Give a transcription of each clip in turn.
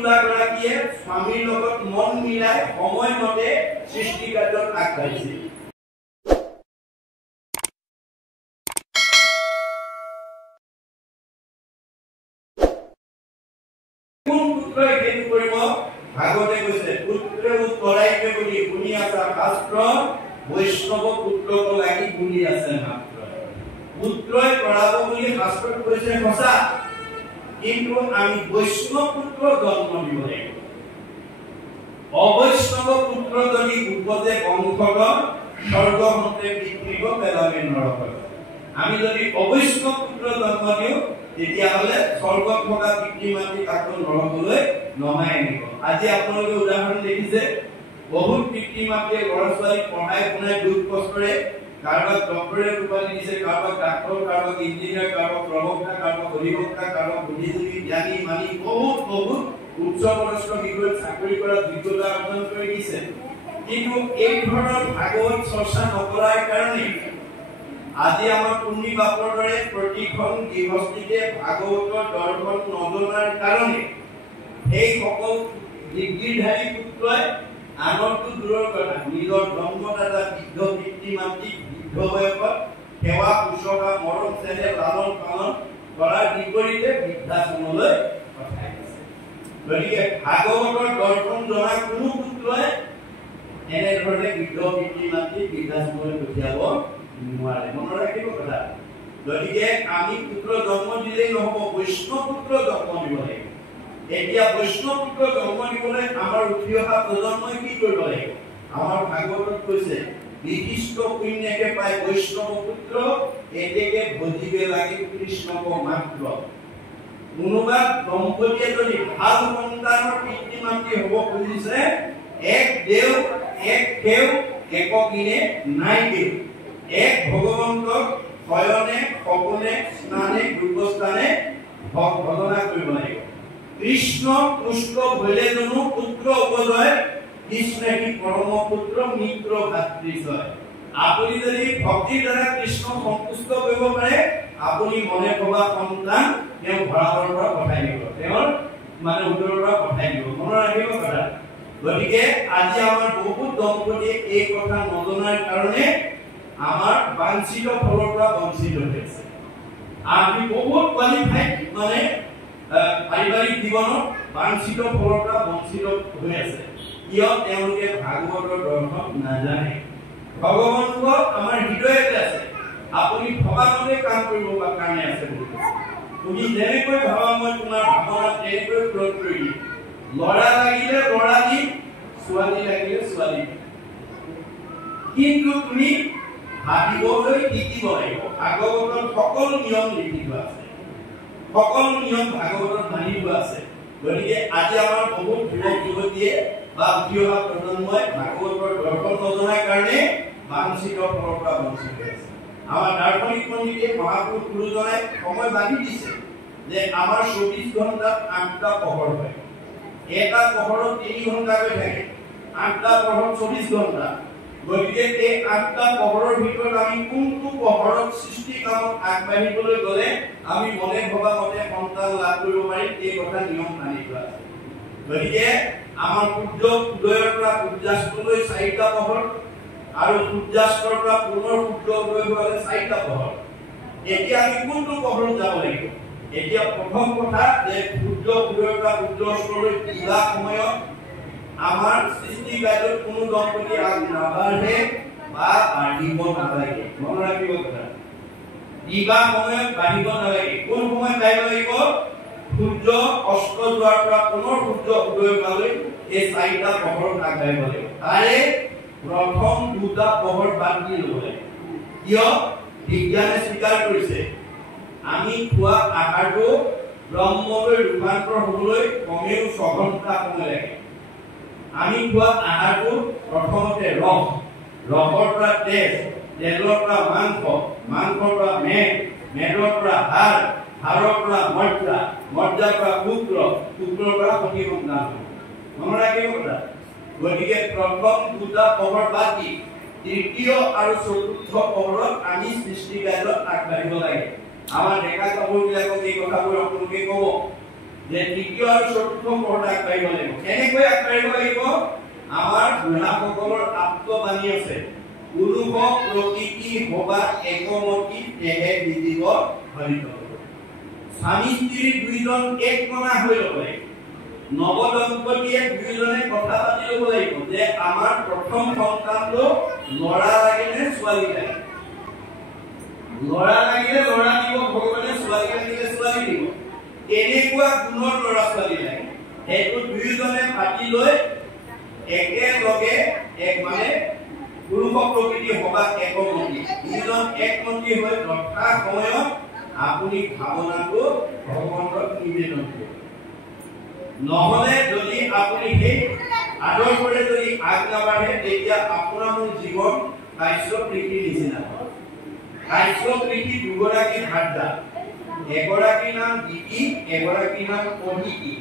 তোলাগৰাকীয়ে স্বামীৰ লগত মন মিলাই সময়মতে সৃষ্টি কাৰ্যত আগবাঢ়িছে। কোন পুত্ৰই সেইটো কৰিব? ভাগৱতে কৈছে পুত্ৰে উত্তৰাইকে বুলি শুনি আছা শাস্ত্ৰ, বৈষ্ণৱ পুত্ৰক লাগি বুলি আছে মাত্ৰ। পুত্ৰই কৰাব বুলি শাস্ত্ৰত কৈছে সঁচা, কিন্তু আমি বৈষ্ণৱ পুত্ৰ জন্ম দিব লাগিব। অবৈষ্ণৱ পুত্ৰ যদি উপজে বংশত, স্বৰ্গ হতে পৃথিৱীক পেলাবে নৰকত। আমি যদি অবৈষ্ণৱ পুত্ৰ জন্ম দিওঁ তেতিয়াহ'লে স্বৰ্গত থকা পিতৃ মাতৃ কাকো নৰকলৈ নমাই আনিব। আজি আপোনালোকে উদাহৰণ দেখিছে, বহুত পিতৃ মাতৃয়ে ল'ৰা ছোৱালীক পঢ়াই শুনাই দুখ কষ্টৰে কাৰোবাক ডক্টৰেট উপাধি দিছে, কাৰোবাক ডাক্তৰ, কাৰোবাক ইঞ্জিনিয়াৰ, কাৰোবাক প্ৰবক্তা, কাৰোবাক অধিবক্তা, কাৰোবাক বুদ্ধিজীৱী, জ্ঞানী, মানি বহুত উচ্চ পদস্থ বিষয়ত চাকৰি কৰা যোগ্যতা অৰ্জন কৰি দিছে। কিন্তু এই ধৰণৰ ভাগৱত চৰ্চা নকৰাৰ কাৰণে আজি আমাৰ পুণ্যি বাপৰ দৰে প্ৰতিখন গৃহস্থীতে ভাগৱতৰ দৰ্শন নজনাৰ কাৰণে এই সকল ডিগ্ৰীধাৰী পুত্ৰই আনৰটো দূৰৰ কথা নিজৰ জন্মদাতা বৃদ্ধ পিতৃ মাতৃক বৃদ্ধ বয়সত সেৱা শুশ্ৰূষা মৰম চেনেহ লালন পালন কৰাৰ বিপৰীতে বৃদ্ধাশ্ৰমলৈ পঠাই দিছে। গতিকে ভাগৱতৰ দৰ্শন জনা কোনো পুত্ৰই এনেধৰণে বৃদ্ধ পিতৃ মাতৃক বৃদ্ধাশ্ৰমলৈ পঠিয়াব নোৱাৰে। মনত ৰাখিব কথা। গতিকে আমি পুত্ৰ জন্ম দিলেই নহ'ব, বৈষ্ণৱ পুত্ৰ জন্ম দিব লাগিব। এতিয়া বৈষ্ণৱ পুত্ৰ জন্ম দিবলৈ আমাৰ উঠি অহা প্ৰজন্মই কি কৰিব লাগিব? আমাৰ ভাগৱতত কৈছে বিশিষ্ট পুণ্যকে পাই বৈষ্ণৱ পুত্ৰ এতেকে ভজিবে লাগে কৃষ্ণক মাত্ৰ। কোনোবা দম্পতীয়ে যদি ভাল সন্তানৰ পিতৃ মাতৃ হ'ব খুজিছে, এক দেও এক সেও এককিনে নাই দেও, এক ভগৱন্তক শয়নে সপনে স্নানে দুৰ্গস্থানে ভজনা কৰিব লাগিব। কৃষ্ণ পুষ্ট হলে জনো পুত্ৰ উপজয়, কৃষ্ণে কি পৰম পুত্ৰ মিত্ৰ ভাতৃজয়। আপুনি যদি ভক্তিৰ দ্বাৰা কৃষ্ণক সন্তুষ্ট কৰিব পাৰে, আপুনি মনে ভবা সন্তান তেওঁ ভঁৰালৰ পৰা পঠাই দিব, তেওঁৰ উদৰৰ পৰা পঠাই দিব। মনত ৰাখিব কথা। গতিকে আজি আমাৰ বহুত দম্পতীয়ে এই কথা নজনাৰ কাৰণে আমাৰ বাঞ্ছিত ফলৰ পৰা বঞ্চিত হৈছে। আমি বহুত কোৱালিফাইড পাৰিবাৰিক জীৱনত বাঞ্ছিত ফলৰ পৰা বঞ্চিত হৈ আছে। কিয়? তেওঁলোকে ভাগৱতৰ দৰ্শন নাজানে। ভগৱন্ত আমাৰ হৃদয়তে আছে, আপুনি ভবা মতে কাম কৰিব কাৰণে আছে বুলি কৈছে। তুমি যেনেকৈ ভাবা মই তোমাৰ ভাৱনা তেনেকৈ পূৰণ কৰি দিম। ল'ৰা লাগিলে ল'ৰা দিম, ছোৱালী লাগিলে ছোৱালী দিম। কিন্তু তুমি ভাবিবলৈ শিকিব লাগিব। ভাগৱতত সকলো নিয়ম লিখিত আছে, সকলো নিয়ম ভাগৱতত মানি লোৱা আছে। গতিকে আজি আমাৰ বহুত যুৱক যুৱতীয়ে বা উঠি অহা প্ৰজন্মই ভাগৱতৰ দৰ্শন নজনাৰ কাৰণে বাঞ্ছিত ফলৰ পৰা বঞ্চিত হৈছে। আমাৰ দাৰ্শনিক পণ্ডিতে মহাপুৰুষ গুৰুজনাই সময় বান্ধি দিছে যে আমাৰ 24 ঘণ্টাত 8টা পহৰ হয়। এটা পহৰত 3 ঘণ্টাকৈ থাকে, 8টা পহৰত 24 ঘণ্টা। গতিকে এই 8টা পহৰৰ ভিতৰত আমি কোনটো পহৰত সৃষ্টি কামত আগবাঢ়িবলৈ গ'লে আমি মনে ভবা মতে সন্তান লাভ কৰিব পাৰিম, এই কথা নিয়ম মানি লোৱা আছে। গতিকে আমাৰ সূৰ্য উদয়ৰ পৰা সূৰ্যাস্তলৈ 4টা পহৰ আৰু সূৰ্যাস্তৰ পৰা পুনৰ সূৰ্য উদয় হোৱালৈ 4টা পহৰ। এতিয়া আমি কোনটো পহৰত যাব লাগিব? এতিয়া প্ৰথম কথা যে সূৰ্য উদয়ৰ পৰা সূৰ্যাস্তলৈ কিবা সময়ত আমাৰ সৃষ্টি কাৰ্যত কোনো দম্পতি আগ নাবাঢ়ে বা বাঢ়িব নালাগে। মনত ৰাখিব কথা। কিবা সময়ত বাঢ়িব নালাগে। কোন সময়ত বাঢ়িব লাগিব? সূৰ্য অস্ত যোৱাৰ পৰা পুনৰ সূৰ্য উদয় হোৱালৈ এই 4টা পহৰত আগবাঢ়িব লাগিব। তাৰে প্ৰথম 2টা পহৰ বাদ দি ল'ব লাগিব। কিয়? বিজ্ঞানে স্বীকাৰ কৰিছে আমি খোৱা আহাৰটো ব্ৰহ্মলৈ ৰূপান্তৰ হ'বলৈ কমেও 6 ঘণ্টা সময় লাগে। আমি খোৱা আহাৰটো প্ৰথমতে ৰসৰ পৰা তেজ, তেজৰ পৰা মাংস, মাংসৰ পৰা মেদৰ পৰা হাড়ৰ পৰা মজ্জাৰ পৰা শুক্ৰৰ পৰা সতি সন্তান। মনত ৰাখিব কথা। গতিকে প্ৰথম 2টা পহৰ বাদ দি তৃতীয় আৰু চতুৰ্থ পহৰত আমি সৃষ্টি কাৰ্যত আগবাঢ়িব লাগে। আমাৰ ডেকা গাভৰুবিলাকক এই কথাবোৰ আপোনালোকে ক'ব যে তৃতীয় আৰু চতুৰ্থ পৰ্যায়ত আগবাঢ়িব লাগিব। কেনেকৈ আগবাঢ়িব লাগিব? আমাৰ বুঢ়াসকলৰ আত্মবাণী আছে, পুৰুষ প্ৰকৃতি হবা একমতি তেহে বিধিব হৰিত। স্বামী স্ত্ৰী দুইজন এক মনা হৈ ল'ব লাগিব। নৱদম্পতীয়ে দুইজনে কথা পাতি ল'ব লাগিব যে আমাৰ প্ৰথম সন্তানটো ল'ৰা লাগিলে ছোৱালী লাগে। ল'ৰা লাগিলে ল'ৰা দিব ভগৱানে, ছোৱালী লাগিলে ছোৱালী দিব। এনেকুৱা গুণৰ ল'ৰা ছোৱালী লাগে। সেইটো দুইজনে পাতি লৈ একেলগে এক মানে পুৰুষ প্ৰকৃতি হবা একমতি, দুইজন একমতি হৈ যথা সময়ত আপুনি ভাৱনাটো ভগৱানক নিবেদন কৰিব। নহলে যদি আপুনি সেই আদৰ্শৰে যদি আগ নাবাঢ়ে তেতিয়া আপোনাৰ মোৰ জীৱন কাশ্যপৃথিৰ নিচিনা হয়। কাশ্যপৃথি দুগৰাকী ভাৰ্যা, এগৰাকীৰ নাম দিতি, এগৰাকীৰ নাম অদিতি।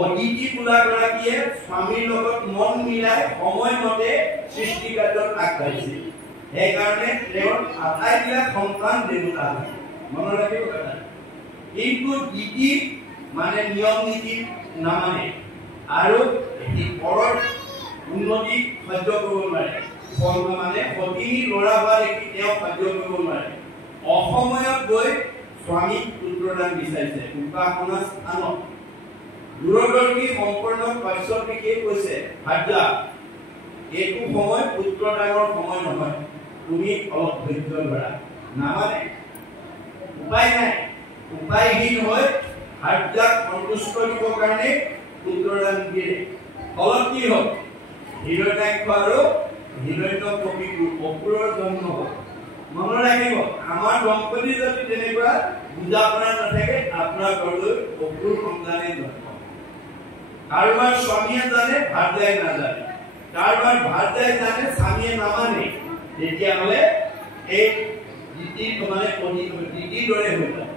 অদিতি বোলাগৰাকীয়ে স্বামীৰ লগত মন মিলাই সময়মতে সৃষ্টি কাৰ্যত আগবাঢ়িছিল। সেইকাৰণে তেওঁৰ আটাইবিলাক সন্তান দেৱতা আছিল। মনত ৰাখিব কথা। কিন্তু দিতি মানে নিয়ম নীতি নামানে আৰু পৰৰ উন্নতি সহ্য কৰিব নোৱাৰে। মানে সতিনী ল'ৰা হোৱা দেখি তেওঁ সহ্য কৰিব নোৱাৰে। অসময়ত গৈ স্বামীক পুত্ৰদান বিচাৰিছে উপাসনা স্থানত। দূৰদৰ্শী সম্পূৰ্ণ কাশ্যপৃথিয়ে কৈছে, ভাৰ্যা এইটো সময় পুত্ৰদানৰ সময় নহয়, তুমি অলপ ধৈৰ্য ধৰা। নামানে, উপায় নাই। উপায়হীন হৈ ভাৰ্যাক সন্তুষ্ট দিবৰ কাৰণে পুত্ৰদান দিয়ে। ফলত কি হ'ল? হিৰণ্যাক্ষ আৰু হিৰণ্যকশিপুৰ অসুৰৰ জন্ম হ'ল। মনত ৰাখিব, আমাৰ দম্পতি যদি তেনেকুৱা বুজা পৰা নাথাকে আপোনাৰ ঘৰলৈ অসুৰ সন্তানে জন্ম। কাৰোবাৰ স্বামীয়ে জানে, ভাৰ্যাই নাজানে। কাৰোবাৰ ভাৰ্যাই জানে, স্বামীয়ে নামানে। তেতিয়াহ'লে এই দিতিৰ মানে দিতিৰ দৰে হৈ যায়।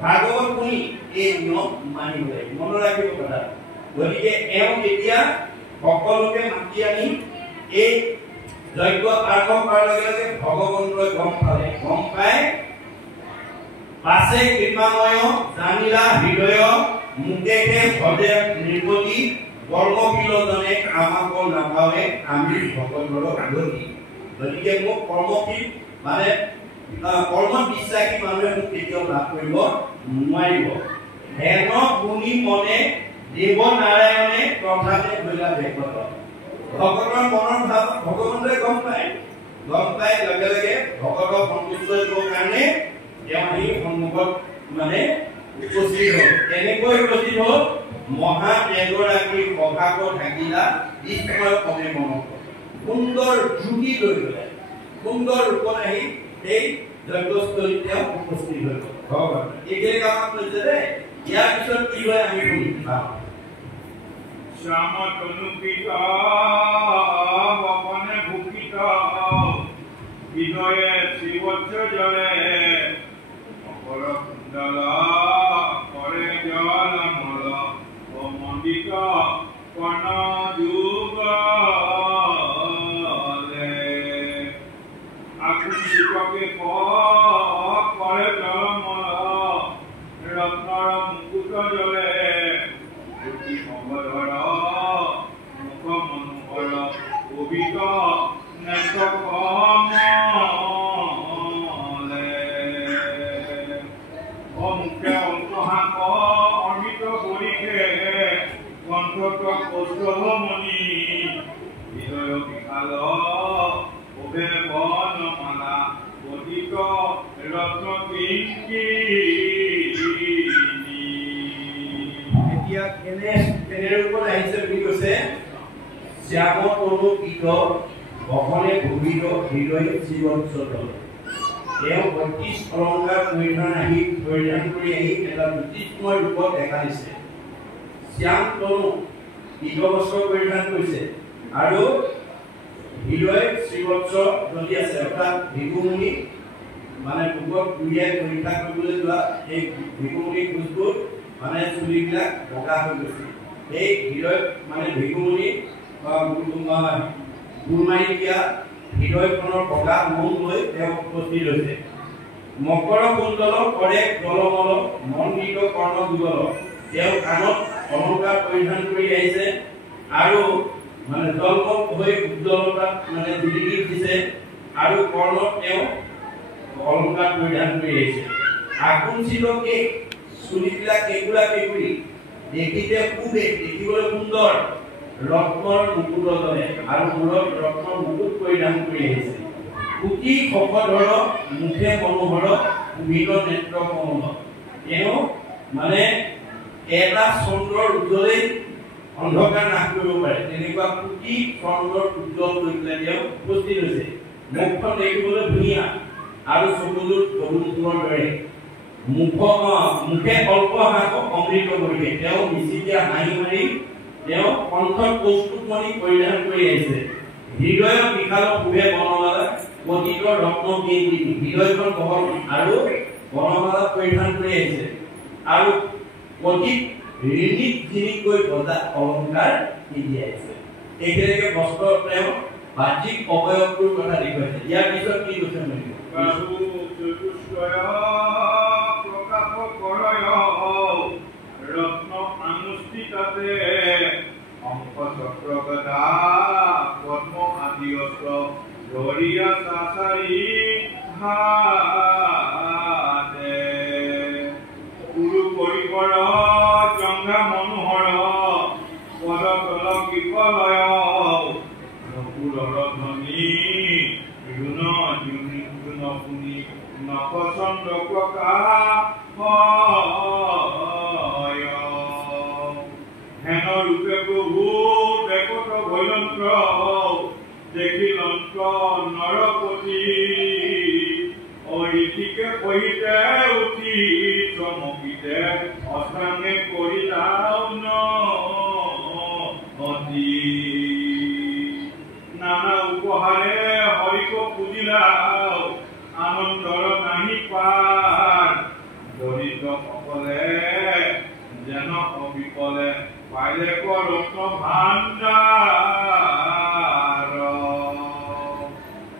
ভাগৱত শুনি এই নিয়ম মানিব লাগিব। মনত ৰাখিব কথা। গতিকে এওঁ এতিয়া সকলোকে মাতি আনি এই যজ্ঞ আৰম্ভ কৰাৰ লগে লগে ভগৱন্তই গম পালে। গম পাই পাছে কৃপাময় জানিলা হৃদয় মুকেহে ভজে নিৰ্গতি কৰ্মশীলজনে আমাক নাপাৱে আমি ভকতৰ গতি। গতিকে মোক কৰ্মশীল মানে কৰ্ম বিশ্বাসী মানুহে মোক কেতিয়াও লাভ কৰিব নোৱাৰিব। হেন শুনি মনে দেৱ নাৰায়ণে কথাতে ধৰিলা ভেকত। ভকতৰ মনৰ ভাৱ ভগৱন্তই গম পায়। গম পাই লগে লগে ভকতক সন্তুষ্ট দিবৰ কাৰণে তেওঁ আহি সন্মুখত মানে উপস্থিত হ'ল। কেনেকৈ উপস্থিত হ'ল? মহা এগৰাকী সভাক থাকিলা বিস্ময় কমে মনত। সুন্দৰ জ্যোতি লৈ গ'লে, সুন্দৰ ৰূপত আহি এই যজ্ঞস্থলীত তেওঁ উপস্থিত হৈ গ'ল। ভগৱান এইখিনি কামত কৈছে যে ইয়াৰ পিছত কি হয় আমি শুনিম। শ্যাম তনুপিত বপনে ভূপিত হৃদয়ে শ্রীবৎস জলে অপর কুণ্ডল করে জল মল ও মন্দিত কর্ণ যুগলে আকুণ্ঠিতকে করে জলমল রত্নর মুকুট জলে মনোহর মুখ মনোহর কবিত নেত্রকমলে অমুখে অন্তহাক অমৃত পরিখে কণ্ঠক কৌস্তভমণি হৃদয় বিশাল ওভে বনমালা গঠিত রত্ন কিঙ্কি। শ্যাম তনুপিত বপনে ভূপিত হৃদয় শ্ৰীবৎসত। তেওঁ ৩৫ অলংকাৰ পৰিধান কৰি আহি এটা জ্যোতিষ্ময় ৰূপত দেখা দিছে। শ্যাম তনু বস্ত্ৰ পৰিধান কৰিছে আৰু হৃদয় শ্ৰীবৎস জ্বলি আছে। অৰ্থাৎ ভিকুমুনি মানে বুকত উলিয়াই পৰীক্ষা কৰিবলৈ যোৱা এই ভিকুমুনি খোজবোৰ মানে চুলিবিলাক বগা হৈ গৈছে। এই হৃদয় মানে ভিকুমুনি গুৰ মাৰি দিয়া হৃদয়খনৰ বগা মন লৈ তেওঁ উপস্থিত হৈছে। মকৰ কুণ্ডল কৰে জলমল মন্দিত কৰ্ণ যুগল তেওঁ কাণত অলংকাৰ পৰিধান কৰি আহিছে আৰু মানে জলমল হৈ উজ্জ্বলতা মানে জিলিকি উঠিছে আৰু কৰ্ণত তেওঁ অলংকাৰ পৰিধান কৰি আহিছে আকুঞ্চিত কেক চুলিবিলাক কেকুৰা কেকুৰি দেখিতে খুব দেখিবলৈ সুন্দৰ ৰত্নৰ মুকুট দৰে আৰু মূৰত ৰত্নৰ মুকুট পৰিধান কৰি আহিছে কুটি শকধৰ মুখে মনোহৰ কুমিত নেত্ৰ কমল তেওঁ মানে এটা চন্দ্ৰৰ উজ্জ্বলেই অন্ধকাৰ নাশ কৰিব পাৰে তেনেকুৱা কুটি চন্দ্ৰৰ উজ্জ্বল কৰি পেলাই তেওঁ উপস্থিত হৈছে মুখখন দেখিবলৈ ধুনীয়া আৰু চকুযোৰ তৰুণৰ দৰে মুখে অল্প হাত অমৃত কৰিছে তেওঁ মিচিকিয়া হাঁহি মাৰি তেওঁ কণ্ঠত কৌতুকমণি পৰিধান কৰি আহিছে হৃদয় বিশাল শুভে বনমালা পতিত ৰত্ন কেন্দ্ৰী হৃদয়খন বহল আৰু বনমালা পৰিধান কৰি আহিছে আৰু পতিত ঋণিত জিনিকৈ বজা অলংকাৰ পিন্ধি আহিছে এইখিনিকে বস্ত্ৰ তেওঁ বাহ্যিক অৱয়ৱটোৰ কথা দেখুৱাইছে ইয়াৰ পিছত কি কৈছে বাহু চতুষ্টয় প্ৰকাশ কৰয় ৰত্ন আনুষ্ঠিতাতে অংক চক্ৰ গদা পদ্ম আদি অস্ত্ৰ ধৰিয়া চাচাৰি হাতে গুৰু পৰিকৰ জংঘা মনোহৰ পদতল বিফলয় নকুলৰ ধ্বনি ৰুণ জুন শুনি নকচন্দ্ৰ প্ৰকাশ হেন ৰূপে প্ৰভু বেকত ভৈলন্ত্ৰ দেখিলন্ত্ৰ নৰপতি অৰিতিকে কহিতে উঠি চমকিতে অস্তাঙে কৰিলাও নতি নানা উপহাৰে হৰিক পুজিলাও আনন্দৰ নাহি পাৰ দৰিদ্ৰ সকলে যেন অবিকলে পাইলে ৰত্ন ভাণ্ডাৰ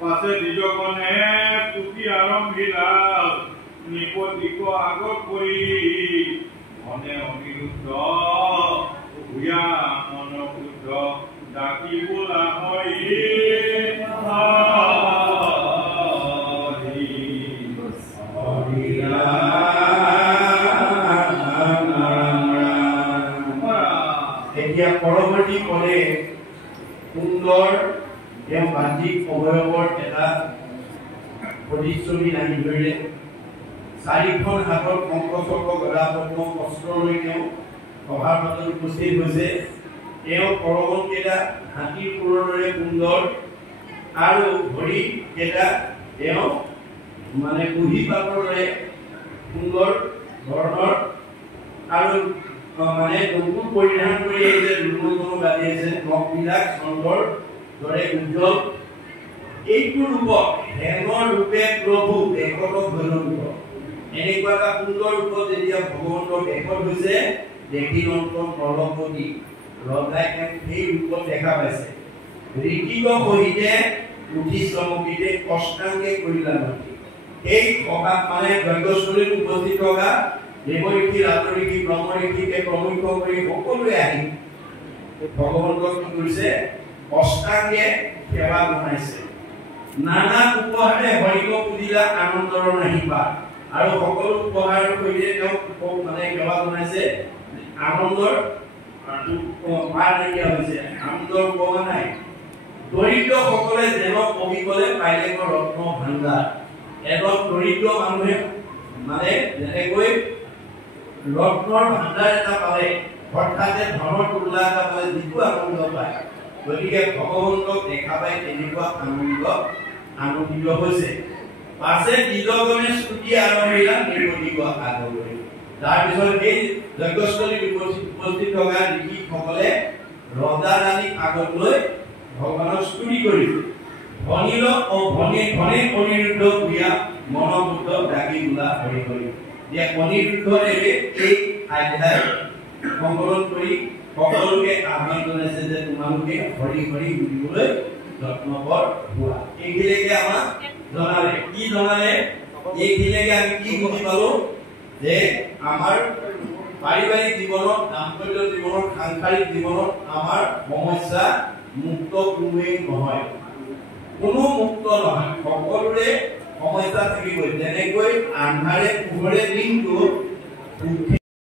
পাছে নিজগণে স্তুতি আৰম্ভিলাও নিপতিক আগত কৰি মনে অনিৰুদ্ধ ভূয়া মন শুদ্ধ ডাকি বোলা হয় এতিয়া পৰৱৰ্তী পৰে সুন্দৰ তেওঁ বাহ্যিক অৱয়ৱৰ এটা প্ৰতিচ্ছবি দাঙি ধৰিলে চাৰিখন হাতত শংখচক্ৰ গদা পদ্ম অস্ত্ৰ লৈ তেওঁ সভাৰ মাজত উপস্থিত হৈছে তেওঁ কৰবন কেইটা হাতীৰ পুৰৰ দৰে সুন্দৰ আৰু ভৰি কেইটা তেওঁ মানে কুহি পাতৰ দৰে সুন্দৰ ধৰণৰ আৰু মানে নতুন পৰিধান কৰি আহিছে দুৰ্গন্ধ বাজি আছে নখবিলাক চন্দ্ৰৰ দৰে উজ্জ্বল এইটো ৰূপত হেঙৰ ৰূপে প্ৰভু বেকত ভৈলন্ত্ৰ এনেকুৱা এটা সুন্দৰ ৰূপত যেতিয়া ভগৱন্তৰ বেকত হৈছে দেখিলন্ত নৰপতি ৰজাই সেই ৰূপত দেখা পাইছে ঋতিক সহিতে উঠি চমকিতে অষ্টাংগে কৰিলা নতি এই সভা মানে যজ্ঞস্থলীত উপস্থিত থকা দেৱঋষি ৰাজঋষি ব্ৰহ্মঋষিকে প্ৰমুখ কৰি সকলোৱে আহি ভগৱন্তক কি কৰিছে অষ্টাংগে সেৱা জনাইছে নানা উপহাৰে হৰিক পুজিলা আনন্দৰ নাহি পাৰ আৰু সকলো উপহাৰৰ সৈতে তেওঁ মানে সেৱা জনাইছে আনন্দৰ পাৰ নাইকিয়া হৈছে আনন্দৰ উপমা নাই দৰিদ্ৰ সকলে যেন অবিকলে পাইলে ৰত্ন ভাণ্ডাৰ এজন দৰিদ্ৰ মানুহে মানে যেনেকৈ ৰত্নৰ ভাণ্ডাৰ এটা পালে হঠাতে ধনৰ তোলা এটা পালে যিটো আনন্দ পায় গতিকে ভগৱন্তক দেখা পাই তেনেকুৱা আনন্দিত হৈছে পাছে নিজগণে স্তুতি আৰম্ভিলা নিৰ্গতিক আগলৈ তাৰপিছত এই যজ্ঞস্থলীত উপস্থিত থকা ঋষিসকলে ৰজা ৰাণীক আগত লৈ ভগৱানক স্তুতি কৰিছে ধনিল ধনে অনিৰুদ্ধ ক্ৰিয়া মনমুগ্ধ ডাকি বোলা হৰি হৰি যে অনিৰুদ্ধদেৱে এই অধ্যায় সংকলন কৰি সকলোকে আহ্বান জনাইছে যে তোমালোকে হৰি হৰি বুলিবলৈ যত্নপৰ হোৱা এইখিনিকে আমাক জনালে কি জনালে এইখিনিকে আমি কি বুজি পালো যে আমাৰ পাৰিবাৰিক জীৱনত দাম্পত্য জীৱনত সাংসাৰিক জীৱনত আমাৰ সমস্যা মুক্ত কোনোৱেই নহয় কোনো মুক্ত নহয় সকলোৰে সমস্যা থাকিবই যেনেকৈ আন্ধাৰে পোহৰে দিনটো